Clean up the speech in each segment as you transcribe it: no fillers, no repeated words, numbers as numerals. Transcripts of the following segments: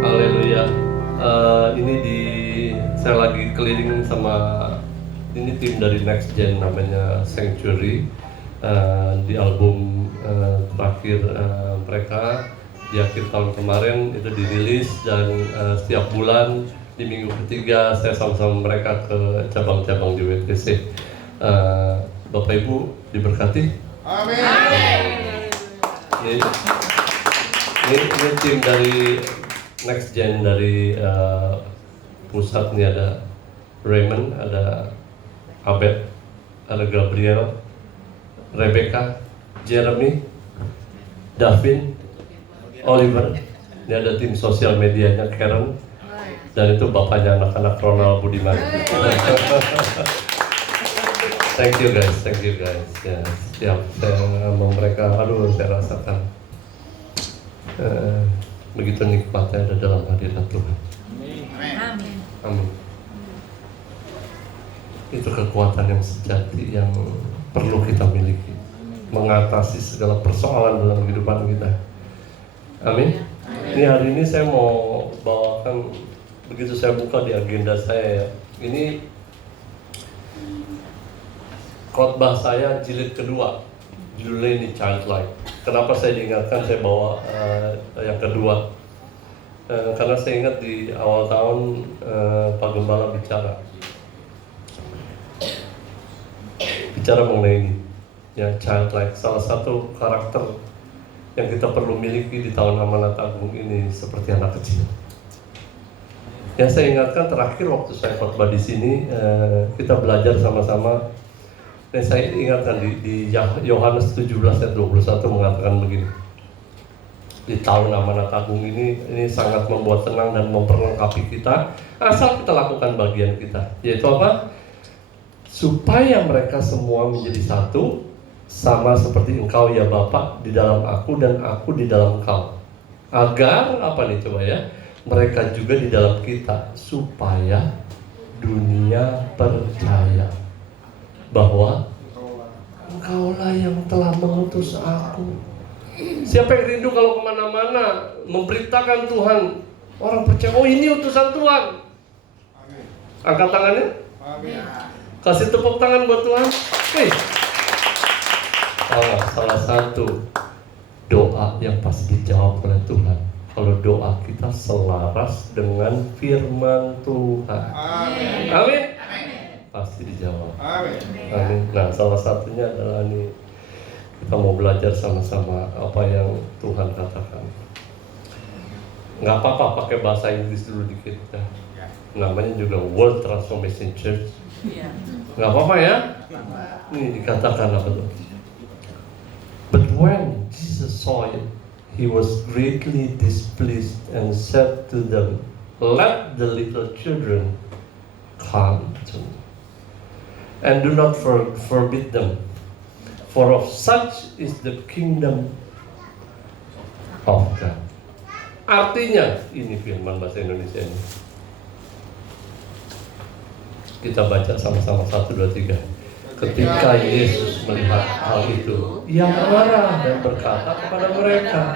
Haleluya. Ini saya lagi keliling sama ini tim dari Next Gen namanya Sanctuary. Di album terakhir mereka di akhir tahun kemarin itu dirilis, dan setiap bulan di minggu ketiga saya sama-sama mereka ke cabang-cabang di WTC. Bapak Ibu diberkati. Amin. Ini tim dari Next Gen dari pusat. Ini ada Raymond, ada Abed, ada Gabriel, Rebecca, Jeremy, Davin, Oliver. Ini ada tim sosial medianya Karen, dan itu bapaknya anak-anak Ronald Budiman. Thank you guys. Ya, setiap saya ngomong mereka, saya rasakan begitu nikmatnya ada dalam hadirat Tuhan. Amin. Itu kekuatan yang sejati yang perlu kita miliki, mengatasi segala persoalan dalam kehidupan kita. Amin. Ini hari ini saya mau bawakan, begitu saya buka di agenda saya ya, ini khotbah saya jilid kedua, judulnya ini Childlike. Kenapa saya diingatkan saya bawa yang kedua? Karena saya ingat di awal tahun Pak Gembala bicara mengenai ini, ya, Childlike. Salah satu karakter yang kita perlu miliki di tahun Amanat Agung ini seperti anak kecil. Yang saya ingatkan terakhir waktu saya khotbah di sini, kita belajar sama-sama. Dan saya ingatkan di Yohanes 17 ayat 21 mengatakan begini. Di tahun Amanat Agung ini sangat membuat tenang dan memperlengkapi kita, asal kita lakukan bagian kita, yaitu apa? Supaya mereka semua menjadi satu, sama seperti Engkau ya Bapa di dalam aku dan aku di dalam Engkau. Agar apa nih coba ya? Mereka juga di dalam kita, supaya dunia percaya bahwa Engkaulah yang telah mengutus aku. Siapa yang rindu kalau kemana-mana memberitakan Tuhan, orang percaya, oh ini utusan Tuhan. Amin. Angkat tangannya. Amin. Kasih tepuk tangan buat Tuhan. Salah satu doa yang pasti dijawab oleh Tuhan kalau doa kita selaras dengan firman Tuhan. Amin. Amin. Pasti dijawab. Amin. Amin. Nah, salah satunya adalah ini, kita mau belajar sama-sama apa yang Tuhan katakan. Nggak apa-apa pakai bahasa Inggris dulu dikit ya. Namanya juga World Transformation Church. Nggak apa-apa ya. Ini dikatakan apa tuh? But when Jesus saw it, he was greatly displeased and said to them, let the little children come to me, and do not forbid them, for of such is the kingdom of God. Artinya, ini firman bahasa Indonesia ini. Kita baca sama-sama 1, 2, 3. Ketika Yesus melihat hal itu, ia marah dan berkata kepada mereka,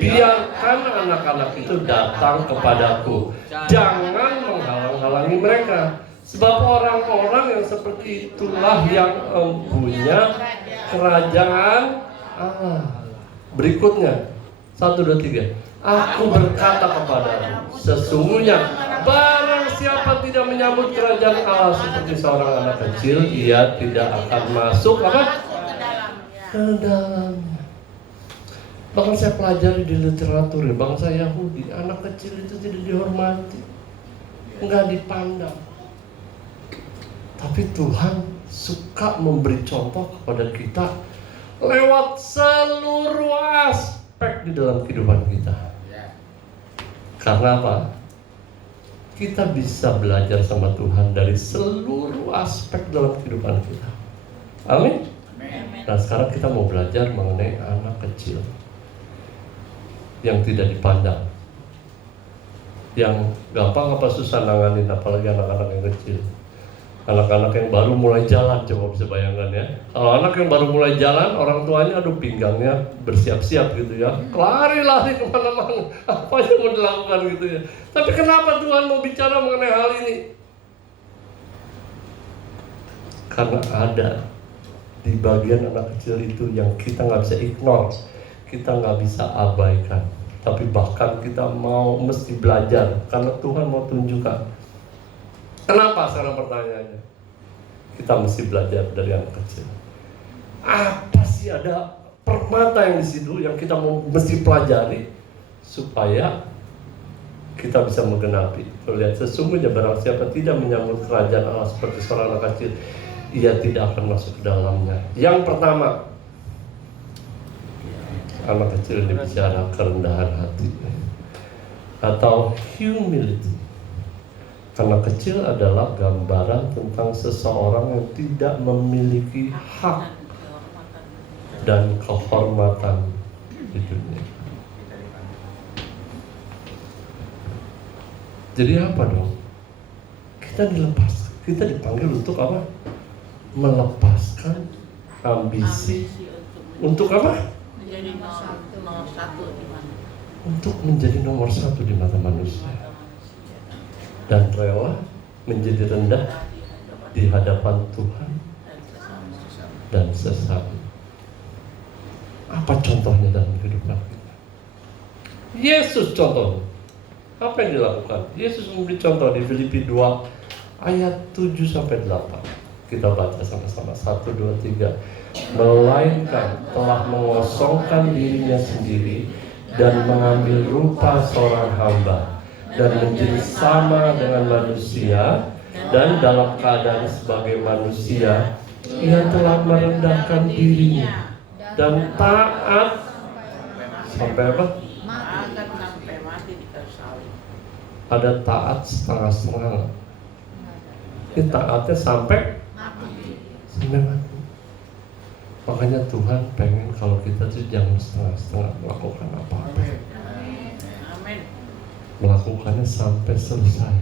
biarkan anak-anak itu datang kepadaku, jangan menghalang-halangi mereka. Sebab orang-orang yang seperti itulah yang empunya kerajaan Allah. Berikutnya 1, 2, 3. Aku berkata kepadamu, sesungguhnya barang siapa tidak menyambut kerajaan Allah seperti seorang anak kecil, ia tidak akan masuk apa? Ke dalamnya. Bahkan saya pelajari di literatur ya, bangsa Yahudi, anak kecil itu tidak dihormati, enggak dipandang. Tapi Tuhan suka memberi contoh kepada kita lewat seluruh aspek di dalam kehidupan kita. Karena apa? Kita bisa belajar sama Tuhan dari seluruh aspek dalam kehidupan kita. Amin. Nah, sekarang kita mau belajar mengenai anak kecil yang tidak dipandang, yang gampang apa susah nanganin, apalagi anak-anak yang kecil. Anak-anak yang baru mulai jalan, coba bisa bayangkan ya. Kalau anak yang baru mulai jalan, orang tuanya aduh pinggangnya bersiap-siap gitu ya. Lari-lari kemana-mana, apa yang mau dilakukan gitu ya. Tapi kenapa Tuhan mau bicara mengenai hal ini? Karena ada di bagian anak kecil itu yang kita nggak bisa ignore, kita nggak bisa abaikan. Tapi bahkan kita mesti belajar, karena Tuhan mau tunjukkan. Kenapa sekarang pertanyaannya? Kita mesti belajar dari anak kecil. Apa sih ada permata yang di situ yang kita mesti pelajari supaya kita bisa menggenapi. Lihat, sesungguhnya barang siapa tidak menyambut kerajaan Allah seperti seorang anak kecil, ia tidak akan masuk ke dalamnya. Yang pertama, anak kecil ini bicara kerendahan hati atau humility. Anak kecil adalah gambaran tentang seseorang yang tidak memiliki hak dan kehormatan di dunia. Jadi apa dong? Kita dipanggil untuk apa? Melepaskan ambisi. Untuk apa? Menjadi nomor satu di mana? Untuk menjadi nomor satu di mata manusia. Dan rela menjadi rendah di hadapan Tuhan dan sesama. Apa contohnya dalam kehidupan kita? Yesus contohnya. Apa yang dilakukan? Yesus memberi contoh di Filipi 2 ayat 7-8. Kita baca sama-sama. 1, 2, 3. Melainkan telah mengosongkan dirinya sendiri dan mengambil rupa seorang hamba dan menjadi sama dengan manusia, dan dalam keadaan sebagai manusia ia telah merendahkan dirinya dan taat sampai apa? Sampai mati di kayu salib. Ada taat setengah-setengah. Ini taatnya sampai mati. Makanya Tuhan pengen kalau kita tuh jangan setengah-setengah melakukan apa-apa. Melakukannya sampai selesai.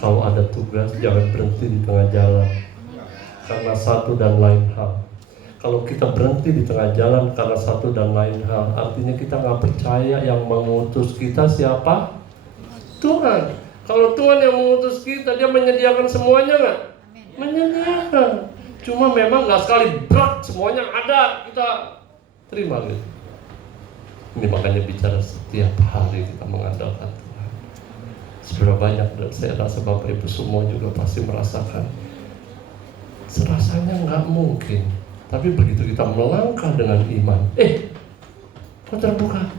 Kalau ada tugas jangan berhenti di tengah jalan karena satu dan lain hal. Kalau kita berhenti di tengah jalan karena satu dan lain hal, artinya kita nggak percaya yang mengutus kita siapa? Tuhan. Kalau Tuhan yang mengutus kita, Dia menyediakan semuanya nggak? Menyediakan. Cuma memang nggak sekali brak semuanya ada kita terima gitu. Ini makanya bicara setiap hari kita mengandalkan Tuhan. Seberapa banyak, dan saya rasa Bapak Ibu semua juga pasti merasakan. Serasanya nggak mungkin, tapi begitu kita melangkah dengan iman, kok terbuka?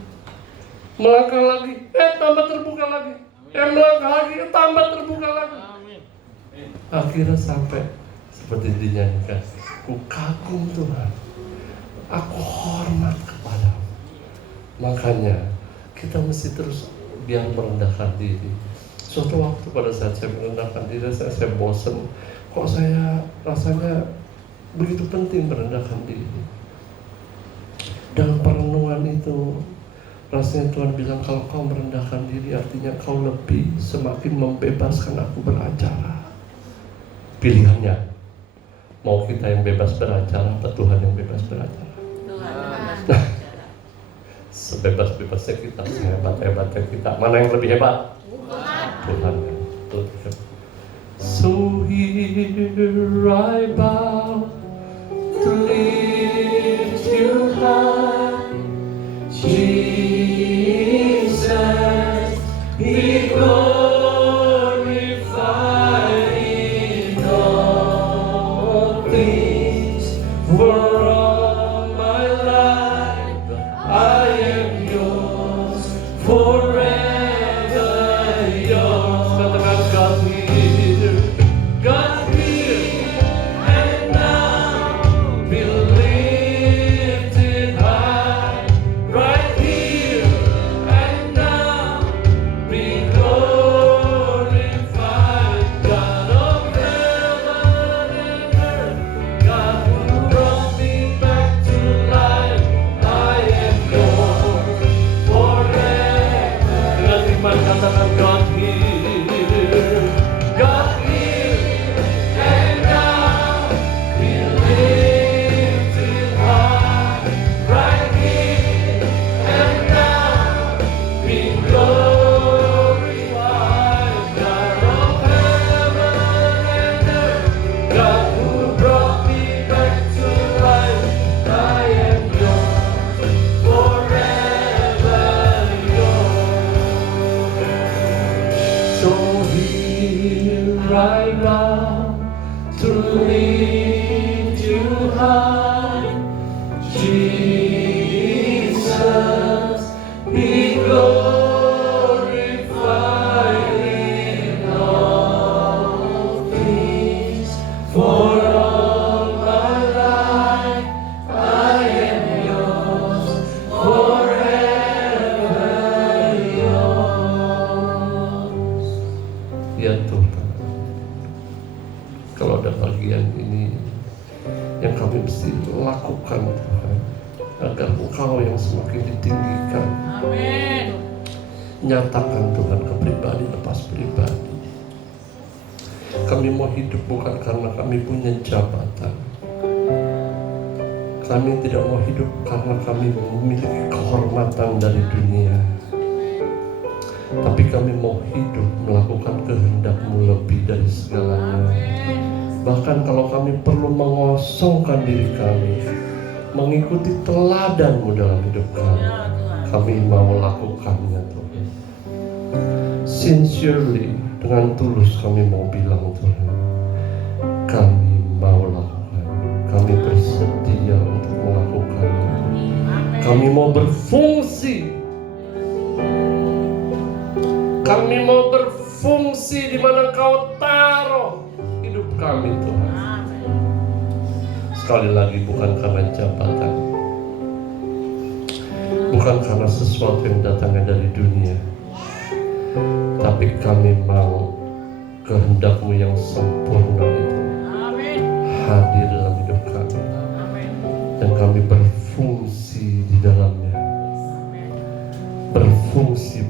Melangkah lagi, tambah terbuka lagi. Melangkah lagi, tambah terbuka lagi. Akhirnya sampai seperti dinyanyikan, ku kagum Tuhan, aku hormat kepadamu. Makanya kita mesti terus biar merendahkan diri. Suatu waktu pada saat saya merendahkan diri, saya bosan. Kok saya rasanya begitu penting merendahkan diri. Dalam perenungan itu rasanya Tuhan bilang, kalau kau merendahkan diri artinya kau lebih semakin membebaskan aku beracara. Pilihannya, mau kita yang bebas beracara atau Tuhan yang bebas beracara? Tuhan. Sebebas-bebasnya kita, sehebat-hebatnya kita, mana yang lebih hebat? Tuhan. Tuhan. So here I bow to lift you high, Jesus, be glorified in all things. For all my life I am yours, forever yours. Katakan God here, God here, and now be lifted high. Right here and now be glorified. God of heaven and earth, God who brought me back to life, I am yours forever. Dengan iman katakan God here, God here, right now to lift you high. Jesus, be glorified in all things. For all my life I am yours, forever yours. Ya Tuhan, kalau ada bagian ini yang kami mesti lakukan Tuhan, agar Engkau yang semakin ditinggikan. Amin. Nyatakan Tuhan ke pribadi lepas pribadi. Kami mau hidup bukan karena kami punya jabatan. Kami tidak mau hidup karena kami memiliki kehormatan dari dunia. Tapi kami mau hidup melakukan kehendak-Mu lebih dari segalanya. Bahkan kalau kami perlu mengosongkan diri kami, mengikuti teladan-Mu dalam hidup kami mau lakukannya Tuhan. Sincerely, dengan tulus kami mau bilang Tuhan, kami mau lakukan, kami bersedia untuk melakukannya. Kami mau berfungsi, kami mau berfungsi di mana Kau taruh hidup kami Tuhan. Sekali lagi, bukan karena jabatan, bukan karena sesuatu yang datangnya dari dunia, tapi kami mau kehendak-Mu yang sempurna itu hadir dalam hidup kami, dan kami berfungsi di dalamnya. Berfungsi.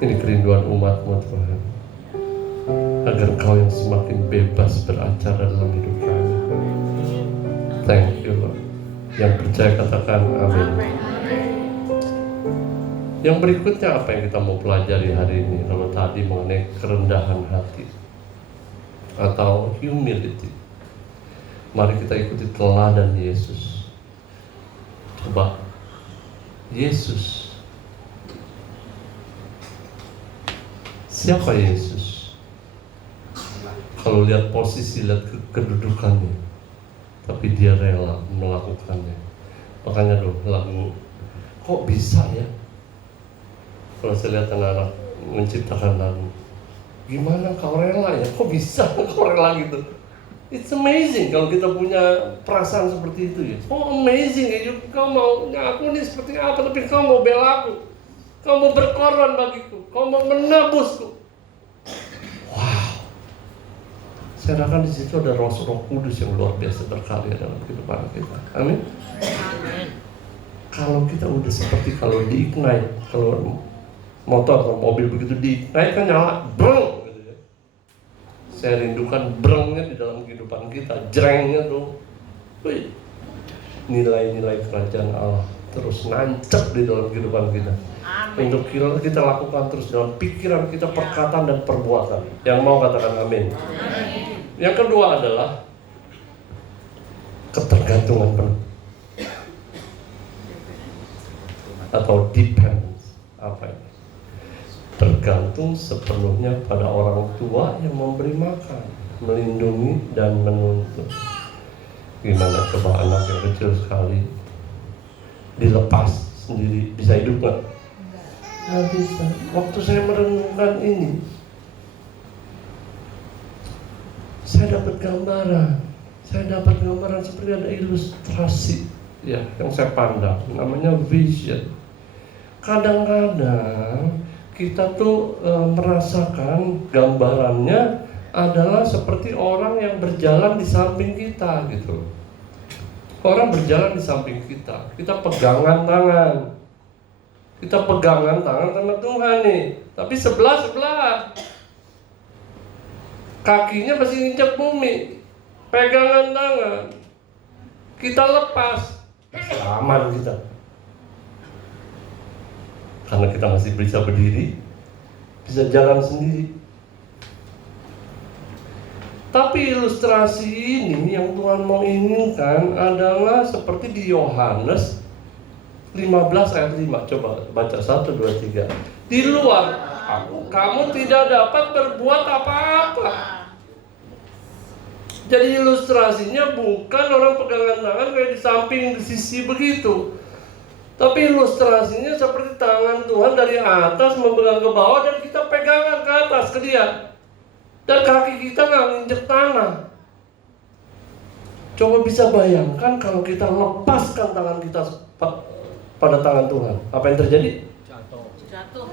Ini kerinduan umat-Mu Tuhan, agar Kau yang semakin bebas beracara dalam hidup kami. Thank you Lord. Yang percaya katakan amin. Yang berikutnya apa yang kita mau pelajari hari ini? Kalau tadi mengenai kerendahan hati atau humility, mari kita ikuti teladan Yesus. Coba Yesus, siapa Yesus? Kalau lihat posisi, lihat kedudukannya, tapi dia rela melakukannya. Makanya lagu, kok bisa ya? Kalau saya lihat anak-anak menciptakan lagu, gimana kau rela ya? Kok bisa kau rela gitu? It's amazing kalau kita punya perasaan seperti itu ya. Oh amazing ya, kau mau aku ini seperti apa, tapi kau mau bela aku, kau mau berkorban bagiku, kau mau menebusku. Wow. Saya rasakan di situ ada Roh Kudus yang luar biasa berkarya dalam kehidupan kita. Amin. Kalau kita udah seperti kalau di-ignite, kalau motor atau mobil begitu di-ignite kan nyala, breng gitu ya. Saya rindukan brengnya di dalam kehidupan kita, jrengnya tuh. Wih. Nilai-nilai kerajaan Allah terus nancep di dalam kehidupan kita. Untuk kita lakukan terus dalam pikiran kita, perkataan dan perbuatan. Yang mau katakan amin. Yang kedua adalah ketergantungan penuh atau dependence. Apa ini? Tergantung sepenuhnya pada orang tua yang memberi makan, melindungi dan menuntun. Gimana coba anak yang kecil sekali dilepas sendiri bisa hidup nggak? Nggak bisa. Waktu saya merenungkan ini, saya dapat gambaran seperti ada ilustrasi ya yang saya pandang, namanya vision. Kadang-kadang kita tuh merasakan gambarannya adalah seperti orang yang berjalan di samping kita gitu. Orang berjalan di samping kita, kita pegangan tangan sama Tuhan nih, tapi sebelah kakinya masih nginjak bumi, pegangan tangan, kita lepas, aman kita. Karena kita masih bisa berdiri, bisa jalan sendiri. Tapi ilustrasi ini yang Tuhan mau inginkan adalah seperti di Yohanes 15 ayat 5. Coba baca 1, 2, 3. Di luar aku, kamu tidak dapat berbuat apa-apa. Jadi ilustrasinya bukan orang pegangan tangan kayak di samping, di sisi begitu. Tapi ilustrasinya seperti tangan Tuhan dari atas memegang ke bawah dan kita pegangan ke atas ke dia. Dan kaki kita nggak nginjek tanah. Coba bisa bayangkan kalau kita lepaskan tangan kita pada tangan Tuhan, apa yang terjadi? Jatuh.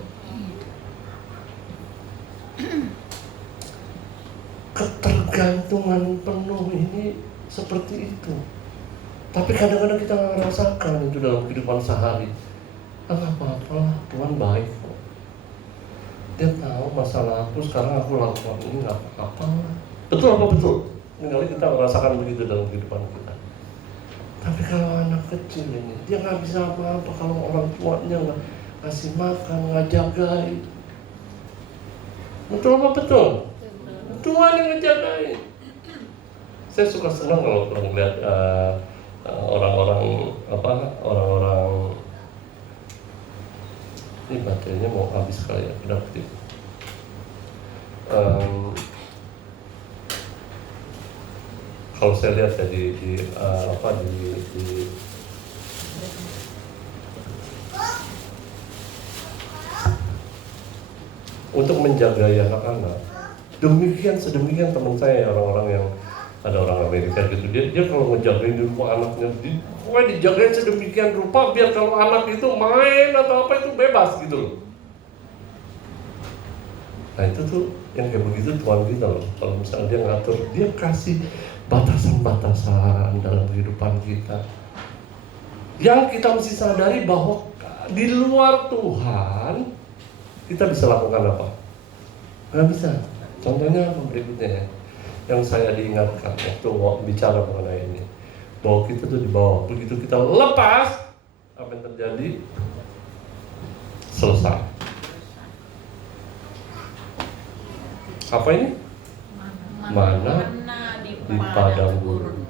Ketergantungan penuh ini seperti itu. Tapi kadang-kadang kita nggak merasakan itu dalam kehidupan sehari. Nggak apa-apa, Tuhan baik kok. Dia tahu masalah aku, sekarang aku lakukan ini nggak apa-apa. Betul apa betul? Kali kita merasakan begitu dalam kehidupan kita. Tapi kalau anak kecil ini, dia nggak bisa apa-apa kalau orang tuanya nggak kasih makan, nggak jagain. Betul apa betul? Tuhan yang ngejagain. Saya suka senang kalau melihat orang-orang ini baterainya mau habis kali ya, produktif. Kalau saya lihat ya di untuk menjaga anak-anak sedemikian teman saya orang-orang yang ada orang Amerika gitu, dia kalau ngejagain di rumah anaknya pokoknya dijagain sedemikian rupa biar kalau anak itu main atau apa itu bebas gitu loh. Nah itu tuh yang kayak begitu Tuhan kita loh. Kalau misalnya dia ngatur, dia kasih batasan-batasan dalam kehidupan kita yang kita mesti sadari bahwa di luar Tuhan kita bisa lakukan apa? Nggak bisa. Contohnya apa berikutnya ya, yang saya diingatkan waktu bicara mengenai ini, bahwa kita tuh di bawah, begitu kita lepas, apa yang terjadi? Selesai. Apa ini? Mana di padang gurun.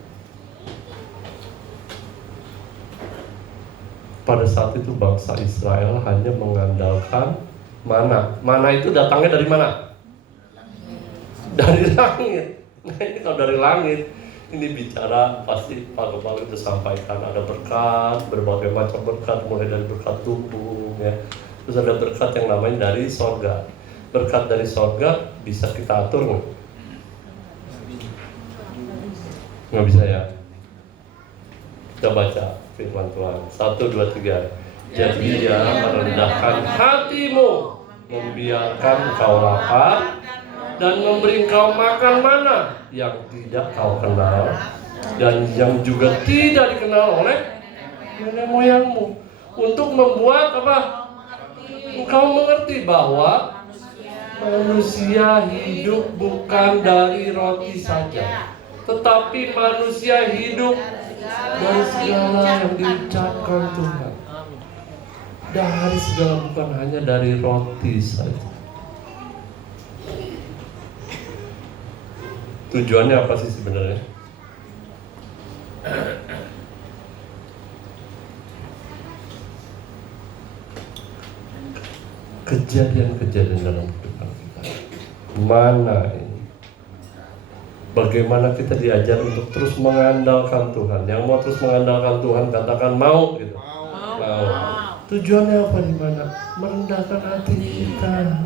Pada saat itu bangsa Israel hanya mengandalkan mana. Mana itu datangnya dari mana? Dari langit. Nah ini kalau dari langit, ini bicara pasti Pak Kepala itu sampaikan ada berkat, berbagai macam berkat, mulai dari berkat tubuh ya. Terus ada berkat yang namanya dari sorga. Berkat dari sorga bisa kita atur nggak? Nggak bisa ya. Kita baca firman Tuhan 1, 2, 3. Jadi dia merendahkan hatimu, membiarkan kau lapar, dan memberi engkau makan mana yang tidak kau kenal dan yang juga tidak dikenal oleh nenek moyangmu, untuk membuat apa? Engkau mengerti bahwa manusia hidup bukan dari roti saja, tetapi manusia hidup dari segala yang diucapkan Tuhan. Dari segala, bukan hanya dari roti saja. Tujuannya apa sih sebenarnya? Kejadian-kejadian dalam kehidupan kita. Mana ini? Bagaimana kita diajar untuk terus mengandalkan Tuhan? Yang mau terus mengandalkan Tuhan katakan mau gitu. Mau. Tujuannya apa di mana? Merendahkan hati kita.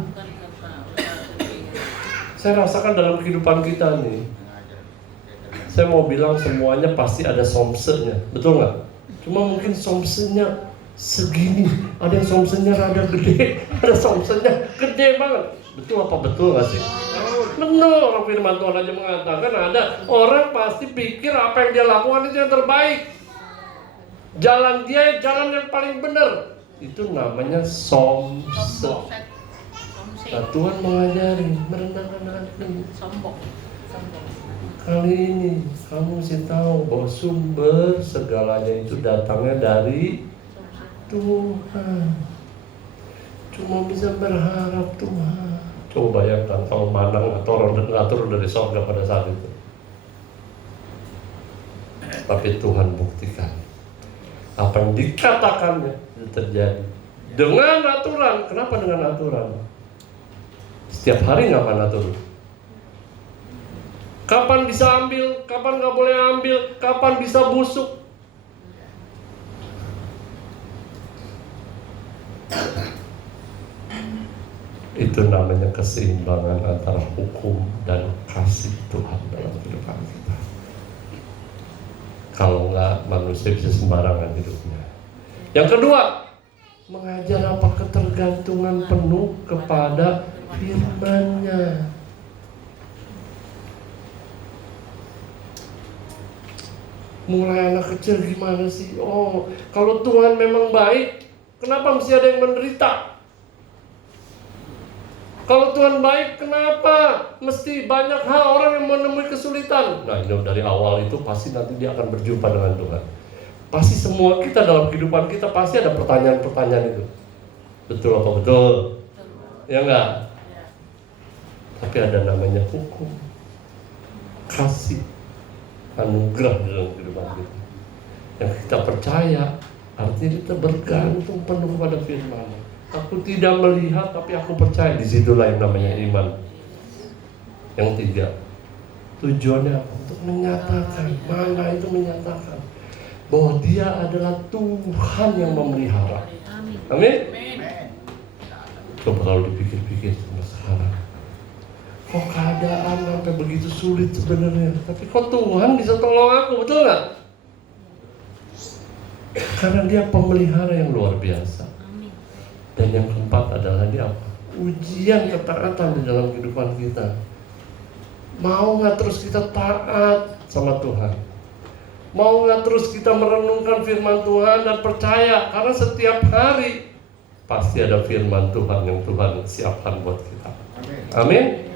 Saya rasakan dalam kehidupan kita nih, saya mau bilang semuanya pasti ada somsenya, betul nggak? Cuma mungkin somsenya segini, ada yang somsenya rada gede, ada somsenya gede banget. Betul apa betul nggak sih? Benar, orang firman Tuhan aja mengatakan ada orang pasti pikir apa yang dia lakukan itu yang terbaik. Jalan dia jalan yang paling benar. Itu namanya somse. Nah, Tuhan mengajari merendahkan hati. Kali ini kamu mesti tahu bahwa sumber segalanya itu datangnya dari Tuhan. Cuma bisa berharap Tuhan. Coba bayangkan kalau manang atau orang turun dari surga pada saat itu. Tapi Tuhan buktikan Apa yang dikatakannya itu terjadi. Dengan aturan. Kenapa dengan aturan? Setiap hari ngapain atur? Kapan bisa ambil, kapan nggak boleh ambil, kapan bisa busuk. Itu namanya keseimbangan antara hukum dan kasih Tuhan dalam kehidupan kita. Kalau enggak, manusia bisa sembarangan hidupnya. Yang kedua, mengajar apa ketergantungan penuh kepada firman-Nya. Mulai anak kecil gimana sih? Oh, kalau Tuhan memang baik, kenapa mesti ada yang menderita? Kalau Tuhan baik, kenapa mesti banyak hal orang yang menemui kesulitan? Nah, ini dari awal itu pasti nanti dia akan berjumpa dengan Tuhan. Pasti semua kita dalam kehidupan kita pasti ada pertanyaan-pertanyaan itu. Betul apa betul? Ya enggak? Tapi ada namanya hukum, kasih, anugerah dalam kehidupan kita. Yang kita percaya, artinya kita bergantung penuh pada firman. Aku tidak melihat, tapi aku percaya. Disitulah yang namanya iman. Yang tiga, tujuannya apa? Untuk menyatakan. Mana itu menyatakan? Bahwa dia adalah Tuhan yang memelihara. Amin? Coba kalau dipikir-pikir sampai sekarang, kok keadaan sampai begitu sulit sebenarnya, tapi kok Tuhan bisa tolong aku, betul nggak? Karena dia pemelihara yang luar biasa. Dan yang keempat adalah dia apa? Ujian ketaatan di dalam kehidupan kita. Mau nggak terus kita taat sama Tuhan? Mau nggak terus kita merenungkan firman Tuhan dan percaya? Karena setiap hari pasti ada firman Tuhan yang Tuhan siapkan buat kita. Amin.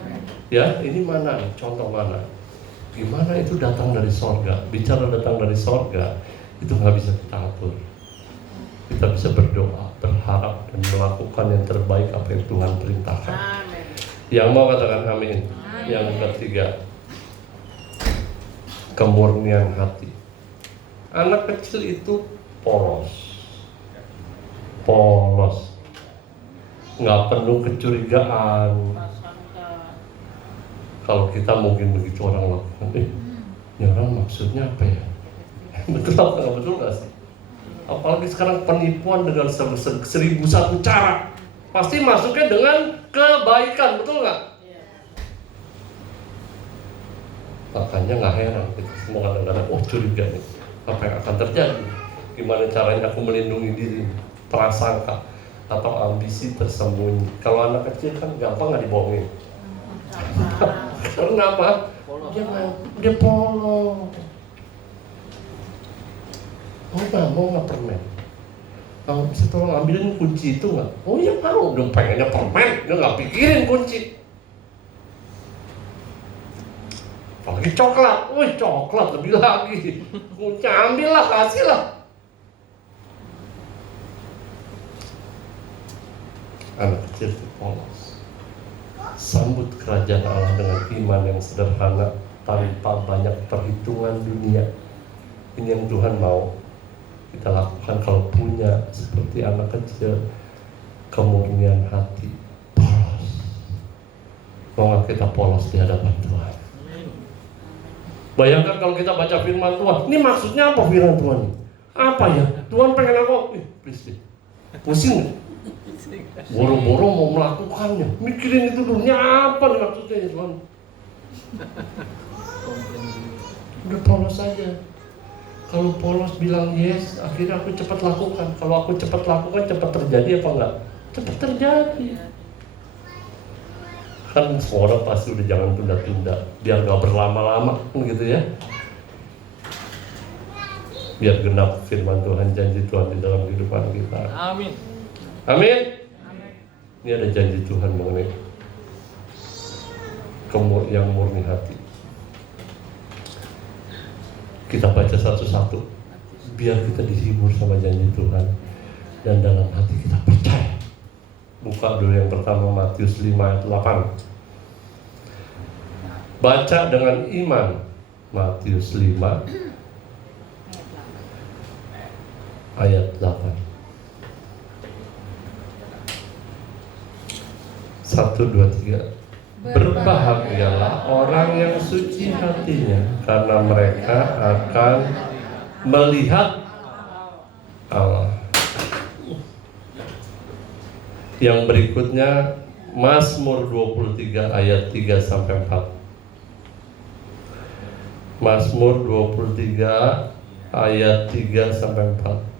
Ya, ini mana? Contoh mana? Gimana itu datang dari sorga? Bicara datang dari sorga, itu nggak bisa kita atur. Kita bisa berdoa, berharap, dan melakukan yang terbaik apa yang Tuhan perintahkan. Amin. Yang mau katakan amin. Yang ketiga, kemurnian hati. Anak kecil itu polos, nggak penuh kecurigaan. Kalau kita mungkin begitu orang lakukan, ini orang maksudnya apa ya? Betul apa nggak betul nggak sih? Apalagi sekarang penipuan dengan 1001 cara, pasti masuknya dengan kebaikan, betul nggak? Makanya nggak heran kita semua kadang-kadang, curiga nih, apa yang akan terjadi? Gimana caranya aku melindungi diri? Prasangka atau ambisi tersembunyi. Kalau anak kecil kan gampang nggak dibohongin. Karena apa? Dia polos. Mau nggak permen? Kalau bisa tolong ambilin kunci itu nggak? Oh ya mau, udah pengennya permen, dia nggak pikirin kunci. Apalagi coklat, coklat lebih lagi. Kunci ambil lah, kasih lah. Anak kecil itu polos. Sambut kerajaan Allah dengan iman yang sederhana tanpa banyak perhitungan dunia. Ini yang Tuhan mau kita lakukan kalau punya seperti anak kecil, kemurnian hati, polos. Mau nggak kita polos di hadapan Tuhan? Bayangkan kalau kita baca firman Tuhan, ini maksudnya apa firman Tuhan? Apa ya? Tuhan pengen aku, please, pusing. Boro-boro mau melakukannya, mikirin itu dulu, apa nih maksudnya ya Tuhan? Udah polos aja. Kalau polos bilang yes, akhirnya aku cepat lakukan. Kalau aku cepat lakukan, cepat terjadi apa enggak? Cepat terjadi. Kan semua orang pasti udah jangan tunda-tunda, biar nggak berlama-lama, gitu ya. Biar genap firman Tuhan, janji Tuhan di dalam kehidupan kita. Amin. Amin. Ini ada janji Tuhan mengenai yang murni hati. Kita baca satu-satu, biar kita dihibur sama janji Tuhan dan dalam hati kita percaya. Buka dulu yang pertama, Matius 5 ayat 8. Baca dengan iman, Matius 5 ayat 8. 1, 2, 3. Berbahagialah orang yang suci hatinya, karena mereka akan melihat Allah. Yang berikutnya Mazmur 23 ayat 3 sampai 4. Mazmur 23 ayat 3 sampai 4.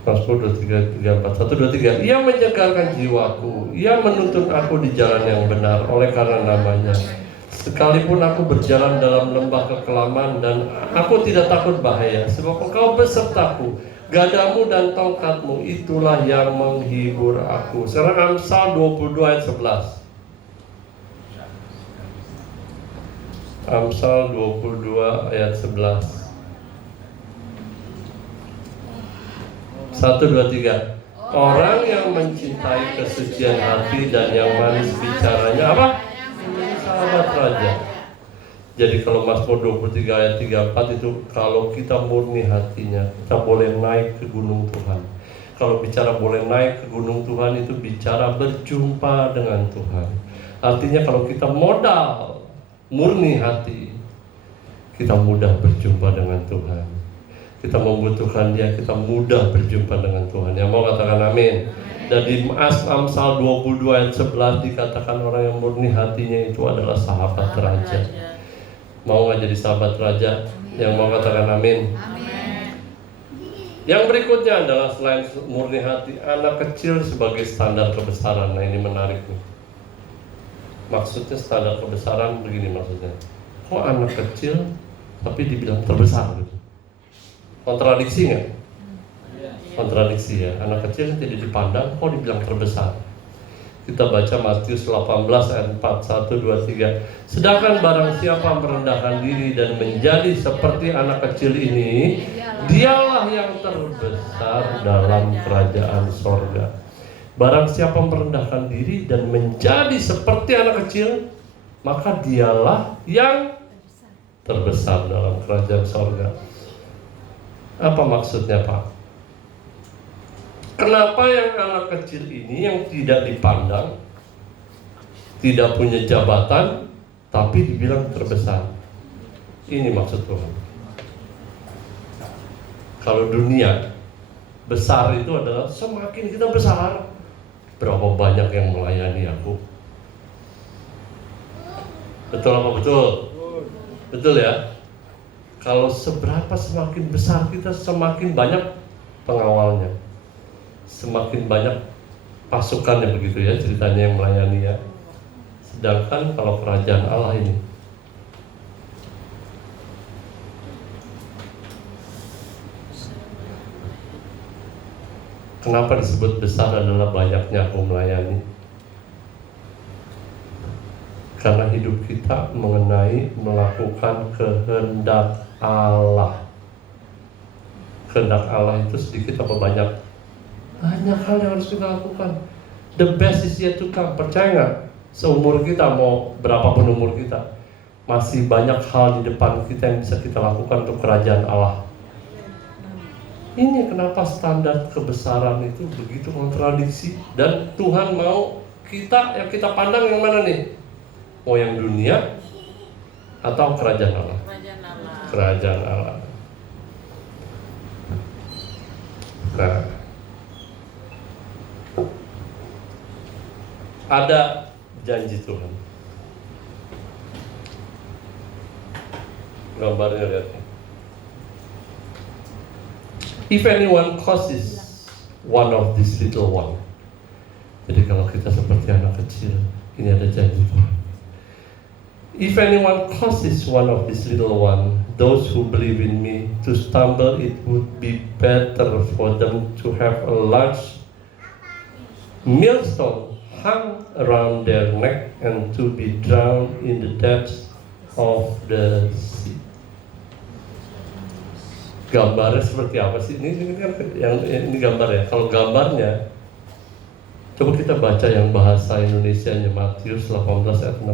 Mazmur 23, 4, 1, 2, 3. Ia menyegarkan jiwaku, ia menuntun aku di jalan yang benar oleh karena namanya. Sekalipun aku berjalan dalam lembah kekelaman, dan aku tidak takut bahaya, sebab Engkau besertaku. Gadamu dan tongkatmu itulah yang menghibur aku. Sekarang Amsal 22 ayat 11. Amsal 22 ayat 11. 1, 2, 3. Orang yang mencintai kesucian hati dan yang manis bicaranya apa? Sahabat raja. Jadi kalau Mazmur 23 ayat 34 itu, kalau kita murni hatinya, kita boleh naik ke gunung Tuhan. Kalau bicara boleh naik ke gunung Tuhan, itu bicara berjumpa dengan Tuhan. Artinya kalau kita modal murni hati, kita mudah berjumpa dengan Tuhan. Kita membutuhkan Dia, kita mudah berjumpa dengan Tuhan. Yang mau katakan amin. Dan di Amsal 22 ayat 11 dikatakan orang yang murni hatinya itu adalah sahabat raja. Mau gak jadi sahabat raja? Yang mau katakan amin. Yang berikutnya adalah selain murni hati, anak kecil sebagai standar kebesaran. Nah ini menarik nih. Maksudnya standar kebesaran begini maksudnya. Kok anak kecil tapi dibilang terbesar gitu? Kontradiksi nggak? Kontradiksi ya. Anak kecil yang tidak dipandang kok dibilang terbesar. Kita baca Matius 18 ayat 4, 1, 2, 3. Sedangkan barang siapa merendahkan diri dan menjadi seperti anak kecil ini, dialah yang terbesar dalam kerajaan sorga. Barang siapa merendahkan diri dan menjadi seperti anak kecil, maka dialah yang terbesar dalam kerajaan sorga. Apa maksudnya Pak? Kenapa yang anak kecil ini yang tidak dipandang, tidak punya jabatan, tapi dibilang terbesar? Ini maksud Tuhan. Kalau dunia besar itu adalah semakin kita besar, berapa banyak yang melayani aku. Betul apa betul? Betul ya? Kalau seberapa semakin besar kita, semakin banyak pengawalnya, semakin banyak pasukannya, begitu ya ceritanya yang melayani ya. Sedangkan kalau kerajaan Allah ini, kenapa disebut besar adalah banyaknya aku melayani? Karena hidup kita mengenai melakukan kehendak Allah. Kehendak Allah itu sedikit apa banyak? Banyak hal yang harus kita lakukan. The best is yet to come. Percaya nggak? Seumur kita, mau berapapun umur kita, masih banyak hal di depan kita yang bisa kita lakukan untuk kerajaan Allah. Ini kenapa standar kebesaran itu begitu kontradiksi. Dan Tuhan mau kita, yang kita pandang yang mana nih? Mau yang dunia atau kerajaan Allah? Kerajaan Allah. Kerajaan Allah. Nah, ada janji Tuhan. Gambarnya lihat. If anyone causes one of these little one. Jadi kalau kita seperti anak kecil, ini ada janji Tuhan. If anyone causes one of these little one, those who believe in me, to stumble, it would be better for them to have a large millstone hung around their neck and to be drowned in the depths of the sea. Gambarnya seperti apa sih? Ini kan yang ini gambar ya. Kalau gambarnya Coba kita baca yang bahasa Indonesianya, Matius 18 ayat 6.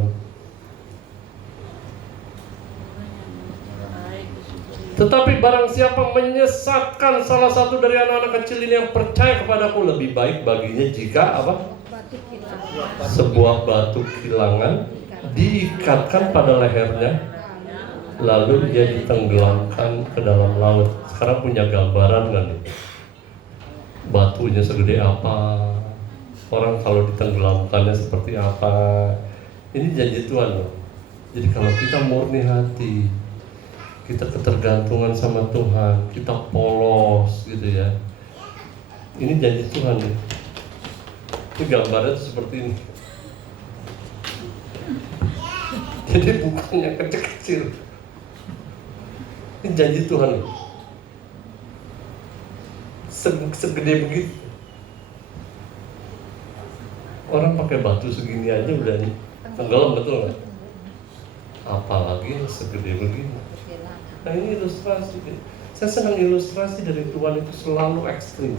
Tetapi barang siapa menyesatkan salah satu dari anak-anak kecil ini yang percaya kepadaku, lebih baik baginya jika apa? Sebuah batu kilangan diikatkan pada lehernya, lalu dia ditenggelamkan ke dalam laut. Sekarang punya gambaran kan nih? Batunya segede apa? Orang kalau ditenggelamkannya seperti apa? Ini janji Tuhan loh. Jadi kalau kita murni hati, kita ketergantungan sama Tuhan, kita polos gitu ya. Ini janji Tuhan nih. Ini gambarnya tuh seperti ini. Jadi bukannya kecil-kecil. Ini janji Tuhan loh. Segede begitu. Orang pakai batu segini aja udah tenggelam, betul nggak? Apalagi yang segede begini. Nah ini ilustrasi. Saya senang ilustrasi dari Tuhan itu selalu ekstrim.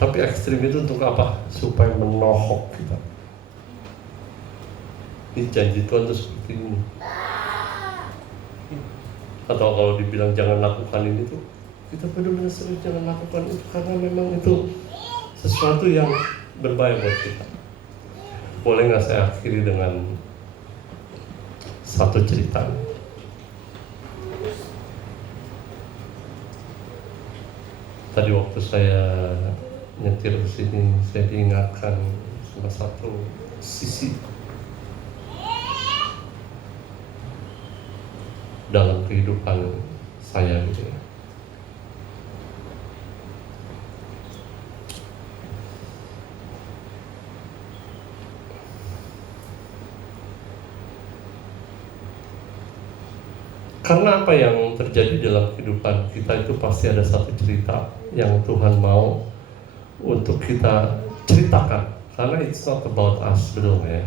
Tapi ekstrim itu untuk apa? Supaya menohok kita. Ini janji Tuhan itu seperti ini. Atau kalau dibilang jangan lakukan ini tuh, kita benar-benar serius jangan lakukan itu, karena memang itu sesuatu yang berbahaya buat kita. Boleh nggak saya akhiri dengan satu cerita? Tadi waktu saya nyetir di sini, saya diingatkan sama satu sisi dalam kehidupan saya gitu ya. Karena apa yang terjadi dalam kehidupan kita itu pasti ada satu cerita yang Tuhan mau untuk kita ceritakan. Karena it's not about us, betul ya.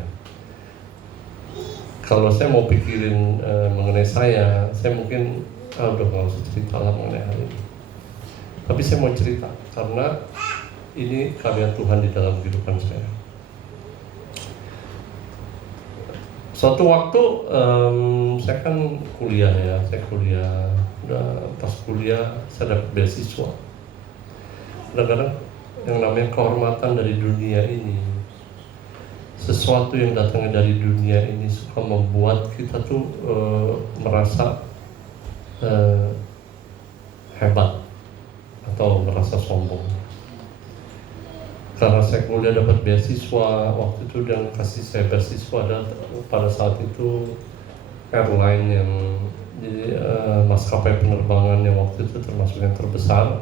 Kalau saya mau pikirin mengenai saya mungkin udah nggak usah cerita lah mengenai hal ini. Tapi saya mau cerita karena ini karya Tuhan di dalam kehidupan saya. Suatu waktu saya kan kuliah ya, udah pas kuliah saya dapat beasiswa. Kadang-kadang yang namanya kehormatan dari dunia ini, sesuatu yang datangnya dari dunia ini suka membuat kita tuh merasa hebat atau merasa sombong. Karena saya kuliah dapat beasiswa waktu itu, dan kasih saya beasiswa dan pada saat itu airline yang jadi maskapai penerbangan yang waktu itu termasuk yang terbesar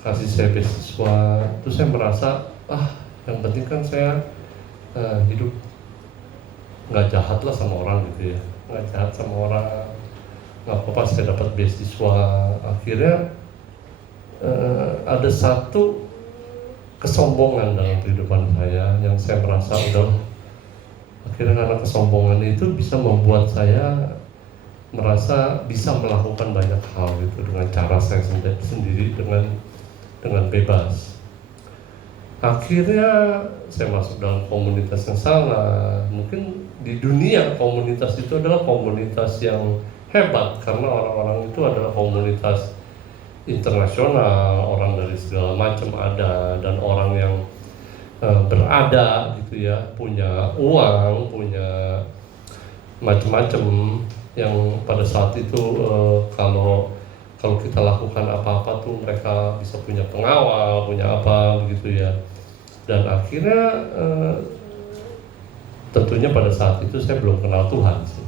kasih saya beasiswa. Terus saya merasa yang penting kan saya hidup nggak jahat lah sama orang gitu ya, nggak jahat sama orang, nggak apa-apa saya dapat beasiswa. Akhirnya ada satu kesombongan dalam kehidupan saya yang saya merasa akhirnya karena kesombongan itu bisa membuat saya merasa bisa melakukan banyak hal gitu dengan cara saya sendiri dengan bebas. Akhirnya saya masuk dalam komunitas yang salah. Mungkin di dunia komunitas itu adalah komunitas yang hebat karena orang-orang itu adalah komunitas internasional, orang dari segala macam ada, dan orang yang berada gitu ya, punya uang, punya macam-macam yang pada saat itu kalau kita lakukan apa-apa tuh mereka bisa punya pengawal, punya apa begitu ya. Dan akhirnya tentunya pada saat itu saya belum kenal Tuhan sih.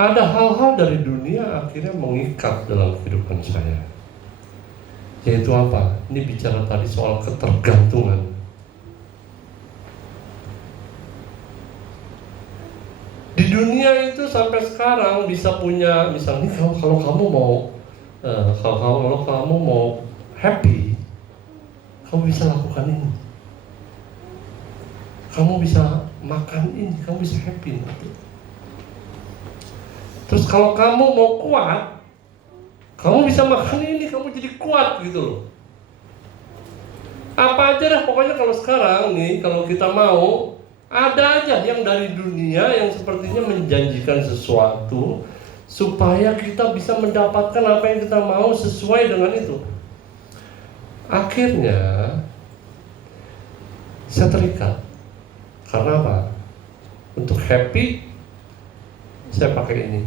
Ada hal-hal dari dunia akhirnya mengikat dalam kehidupan saya. Yaitu apa? Ini bicara tadi soal ketergantungan. Di dunia itu sampai sekarang bisa punya, misalnya kalau kamu mau happy, kamu bisa lakukan ini. Kamu bisa makan ini, kamu bisa happy nanti. Terus kalau kamu mau kuat, kamu bisa makan ini, kamu jadi kuat gitu loh. Apa aja dah, pokoknya kalau sekarang nih, kalau kita mau, ada aja yang dari dunia yang sepertinya menjanjikan sesuatu supaya kita bisa mendapatkan apa yang kita mau sesuai dengan itu. Akhirnya saya terikat. Karena apa? Untuk happy saya pakai ini.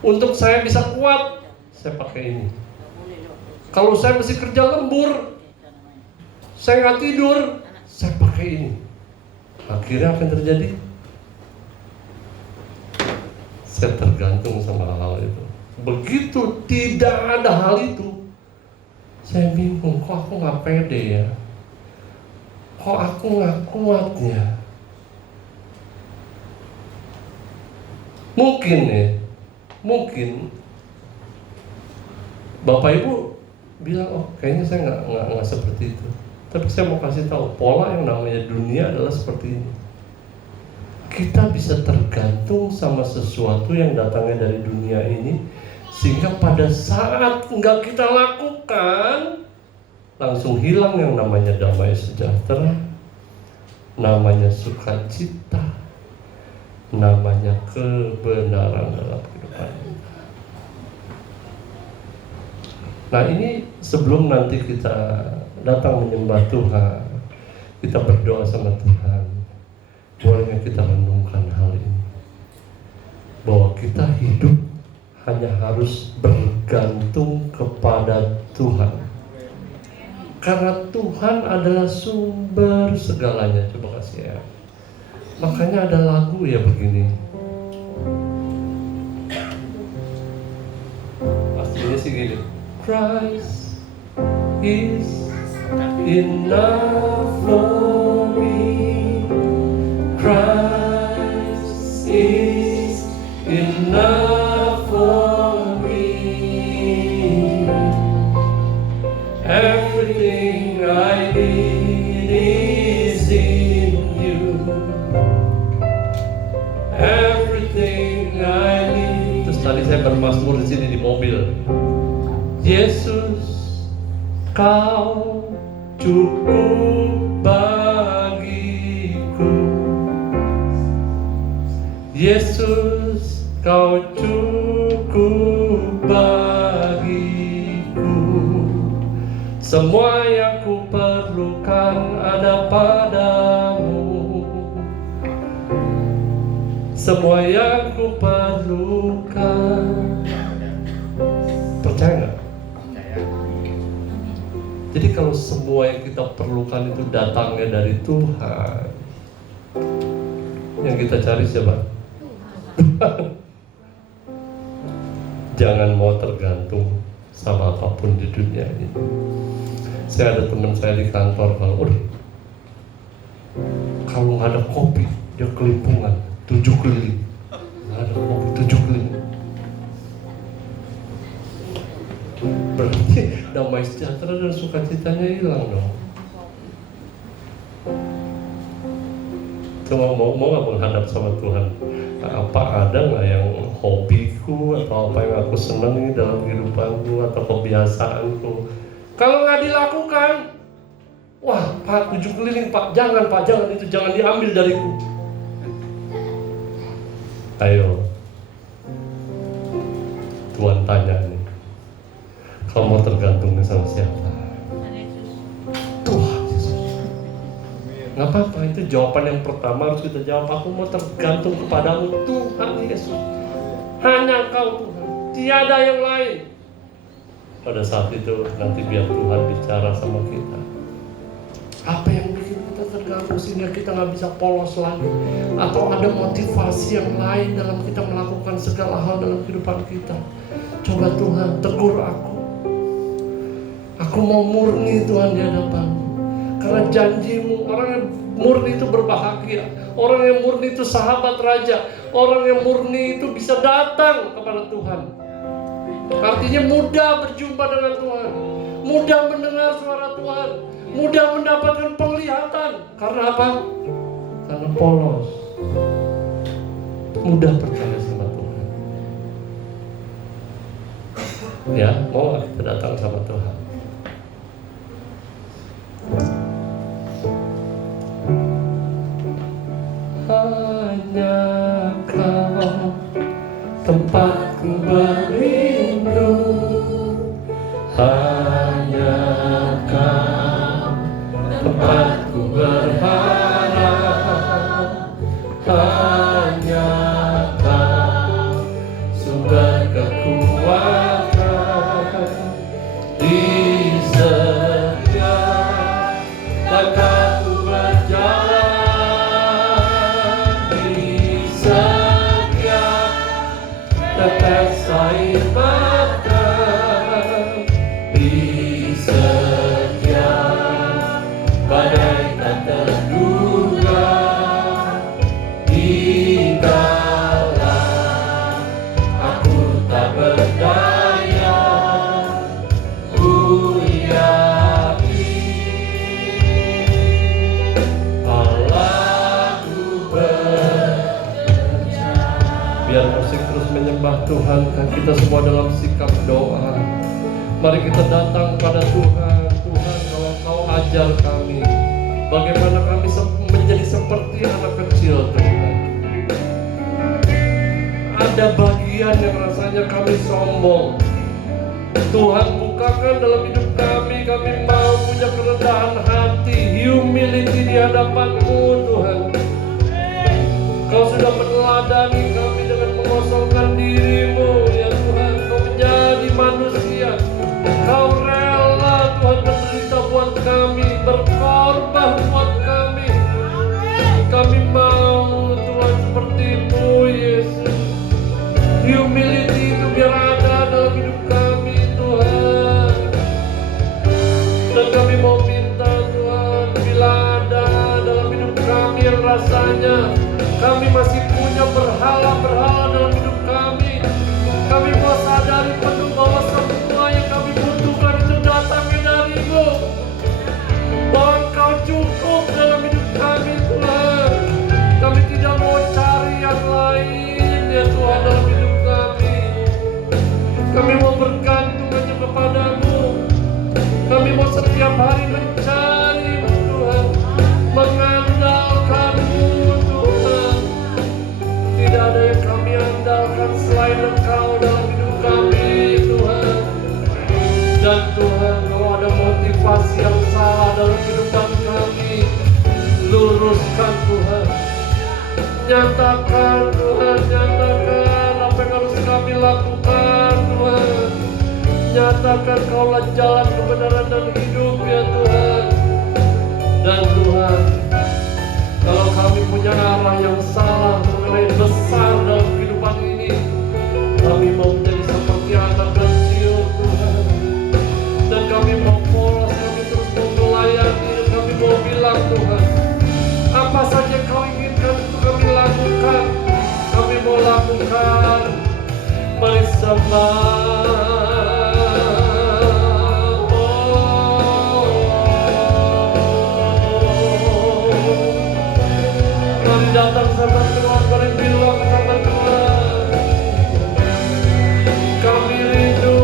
Untuk saya bisa kuat saya pakai ini. Kalau saya mesti kerja lembur, saya nggak tidur, saya pakai ini. Akhirnya apa yang terjadi? Saya tergantung sama hal itu. Begitu tidak ada hal itu, saya bingung, kok aku nggak pede ya? Kok aku nggak kuat ya? Mungkin Bapak Ibu bilang, oh kayaknya saya nggak seperti itu. Tapi saya mau kasih tahu, pola yang namanya dunia adalah seperti ini. Kita bisa tergantung sama sesuatu yang datangnya dari dunia ini, sehingga pada saat nggak kita lakukan, langsung hilang yang namanya damai sejahtera, namanya sukacita, namanya kebenaran dalam kehidupan kita. Nah ini sebelum nanti kita datang menyembah Tuhan, kita berdoa sama Tuhan, bolehnya kita renungkan hal ini, bahwa kita hidup hanya harus bergantung kepada Tuhan, karena Tuhan adalah sumber segalanya. Coba kasih ya. Makanya ada lagu ya begini. Pastinya sih gini. Christ is enough for me. Christ is enough for me. Everything I need is in you. Everything I need. Terus tadi saya bermazmur di sini di mobil. Yesus, Kau cukup bagiku. Yesus, Kau cukup bagiku. Semua yang ku perlukan ada padamu. Semua yang ku perlukan. Percaya nggak? Jadi kalau semua yang kita perlukan itu datangnya dari Tuhan, yang kita cari siapa? Tuhan. Jangan mau tergantung sama apapun di dunia ini. Saya ada teman saya di kantor, kalau nggak ada kopi, dia kelimpungan 7 keliling. Nggak ada kopi 7 keliling. Berarti damai sejahtera dan sukacitanya hilang dong. Cuma mau nggak menghadap sama Tuhan? Apa ada nggak yang hobiku atau apa yang aku senangi dalam kehidupanku atau kebiasaanku? Kalau nggak dilakukan, wah Pak 7 keliling Pak, jangan itu jangan diambil dariku. Ayo, Tuhan tanya nih. Kamu mau tergantung sama siapa? Tuhan Yesus. Nggak apa-apa, itu jawaban yang pertama harus kita jawab. Aku mau tergantung kepadamu Tuhan Yesus. Hanya Engkau Tuhan, tiada yang lain. Pada saat itu nanti biar Tuhan bicara sama kita. Apa yang bikin kita tergantung sehingga kita nggak bisa polos lagi? Atau ada motivasi yang lain dalam kita melakukan segala hal dalam kehidupan kita? Coba Tuhan tegur aku. Aku mau murni Tuhan di hadapan-Mu. Karena janji-Mu, orang yang murni itu berbahagia. Orang yang murni itu sahabat raja. Orang yang murni itu bisa datang kepada Tuhan. Artinya mudah berjumpa dengan Tuhan, mudah mendengar suara Tuhan, mudah mendapatkan penglihatan. Karena apa? Karena polos, mudah percaya sama Tuhan. Ya, mau kita datang sama Tuhan. tempatku berlindung, hanya Kau tempatku berharap, hanya Kau sumber kekuatan. Di setiap langkahku berjalan, di setiap tetes air mata, di setiap badai tak terduga, di kala aku tak berdaya, ku yakin Allahku bekerja. Biar musik terus menyembah Tuhan, kita semua dalam sikap doa. Mari kita datang pada Tuhan. Tuhan, kalau Kau ajar kami bagaimana kami menjadi seperti anak kecil, Tuhan. Ada bagian yang rasanya kami sombong, Tuhan bukakan dalam hidup kami. Kami mau punya kerendahan hati, humility di hadapan-Mu, Tuhan. Kau sudah meneladani kami dengan mengosongkan diri-Mu, ya Tuhan. Kau menjadi manusia, Kau rela, Tuhan, menderita buat kami, berkorban buat kami. Kami mau, Tuhan, seperti-Mu, Yesus. Humility itu biar ada dalam hidup kami, Tuhan. Dan kami mau minta, Tuhan, bila ada dalam hidup kami yang rasanya kami masih punya berhala-berhala dalam hidup kami, kami mau sadari penuh bahwa semua yang kami butuhkan itu datangnya dari-Mu, bahwa Engkau cukup dalam hidup kami, Tuhan. Kami tidak mau cari yang lain, ya Tuhan, dalam hidup kami. Kami mau bergantung hanya kepada-Mu. Kami mau setiap hari mencari-Mu, Tuhan, mengandalkan-Mu, Tuhan. Tidak ada yang kami andalkan selain Engkau dalam hidup kami, Tuhan. Dan Tuhan, kalau ada motivasi yang salah dalam kehidupan kami, luruskan, Tuhan. Nyatakan, Tuhan, nyatakan apa yang harus kami lakukan, Tuhan. Nyatakan Kaulah jalan kebenaran dan hidup, ya Tuhan. Dan Tuhan, kalau kami punya arah yang salah mengenai besar dalam kehidupan ini, kami mau menjadi seperti anak kecil, Tuhan. Dan kami mau polos, kami terus mau melayani, dan kami mau bilang, Tuhan, apa saja Kau inginkan itu kami lakukan. Kami mau lakukan. Mari sembah. Mari datang sama Tuhan, mari bilang sama Tuhan, kami rindu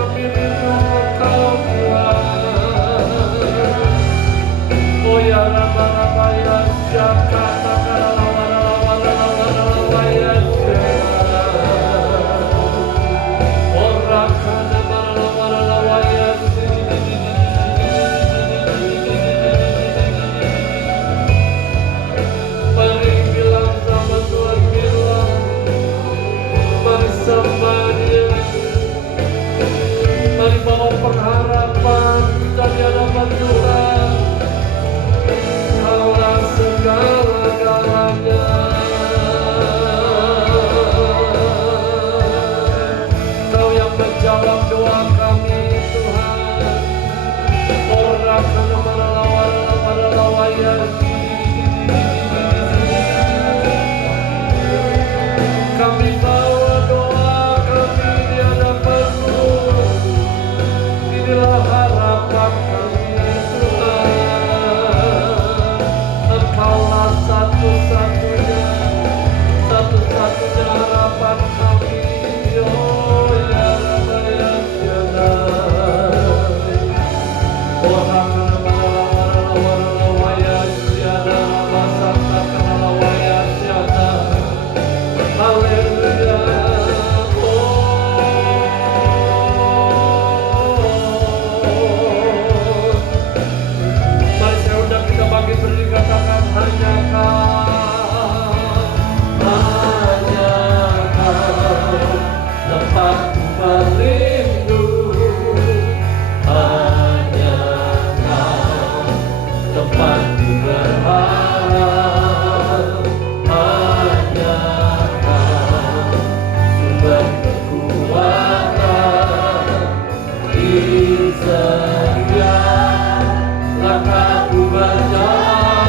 Engkau, Tuhan. Oh ya Rama ya Syakata Kala langkahku berjalan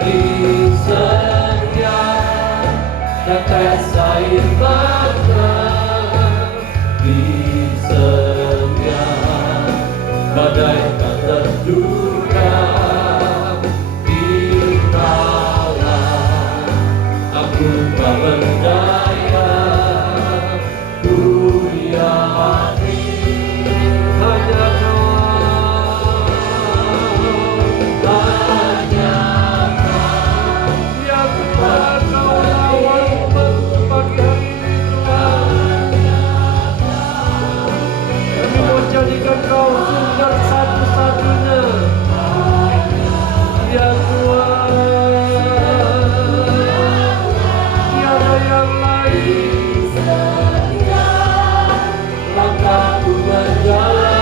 di setiap tetes air mata, di setiap badai tak terduga, dikala aku tak berdaya, ku yakini hanya yang Tuhan Kau lawan pagi hari ini Tuhan. Kami mau jadikan Kau sumber satu-satunya, ya Tuhan. Tiada yang lain. Langkahku berjalan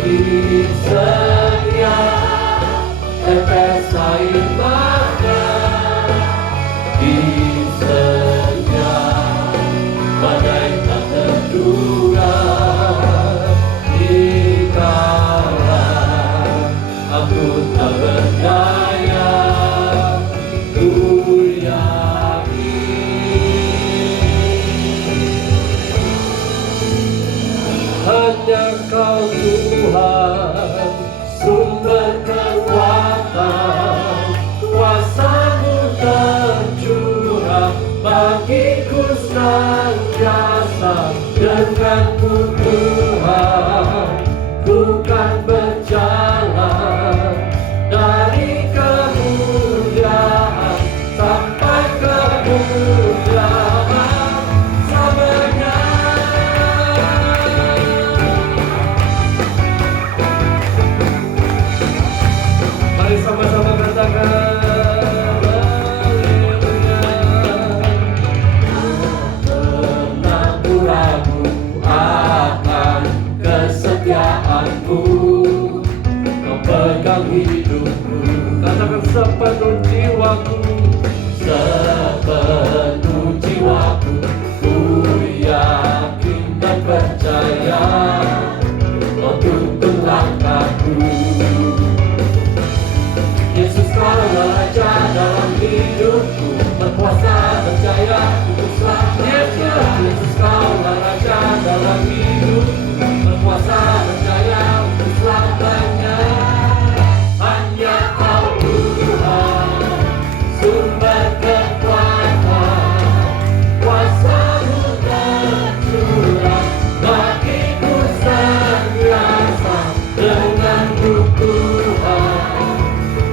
di setiap tetes air mata, di setiap badai tak terduga, dikala aku tak berdaya, ku hanya Kau Tuhan, sumber kekuatan, kuasa-Mu tercurah bagiku senantiasa. Denganmu Tuhan, ku kan berjalan dari kemuliaan sampai kemuliaan selamanya. Mari sama-sama katakan haleluya. Pernah ku ragu akan kesetiaan-Mu, Kau pegang hidupku. Katakan sepenuh jiwaku, sepenuh jiwaku, ku yakin dan percaya Kau tuntun langkahku. Yesus Kau Raja dalam hidupku, berkuasa percaya untuk selamanya. Yesus Kau Raja dalam hidupku, berkuasa percaya untuk selamanya. Hanya Kau Tuhan, sumber kekuatan, kuasa-Mu tercurah bagiku senantiasa. Denganmu Tuhan,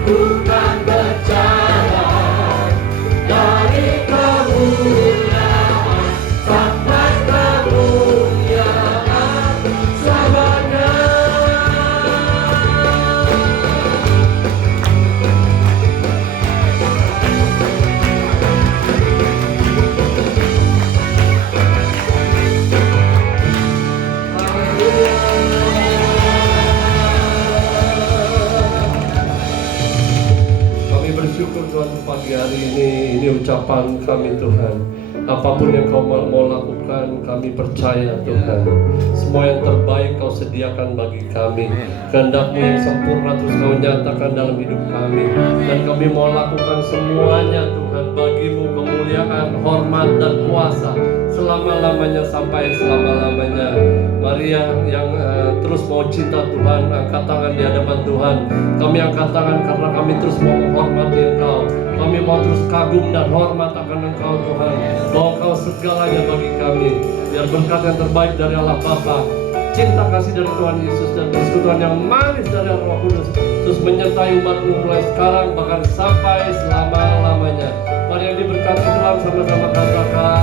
ku kan berjalan dari kemuliaan sampai kemuliaan selamanya. Kami bersyukur Tuhan untuk pagi hari ini ucapan kami Tuhan. Apapun yang Kau mau lakukan, kami percaya Tuhan. Semua yang terbaik Kau sediakan bagi kami. Kehendak-Mu yang sempurna terus Kau nyatakan dalam hidup kami. Dan kami mau lakukan semuanya Tuhan, bagi-Mu kemuliaan, hormat dan kuasa selama-lamanya sampai selama-lamanya. Mari yang terus mau cinta Tuhan, angkat tangan di hadapan Tuhan. Kami angkat tangan karena kami terus mau menghormati Engkau. Kami mau terus kagum dan hormat akan Engkau Tuhan, bahwa Kau segalanya bagi kami. Biar berkat yang terbaik dari Allah Bapa, cinta kasih dari Tuhan Yesus, dan persekutuan yang manis dari Roh Kudus terus menyertai umat-Mu mulai sekarang bahkan sampai selama-lamanya. Mari yang diberkati Tuhan sama-sama katakan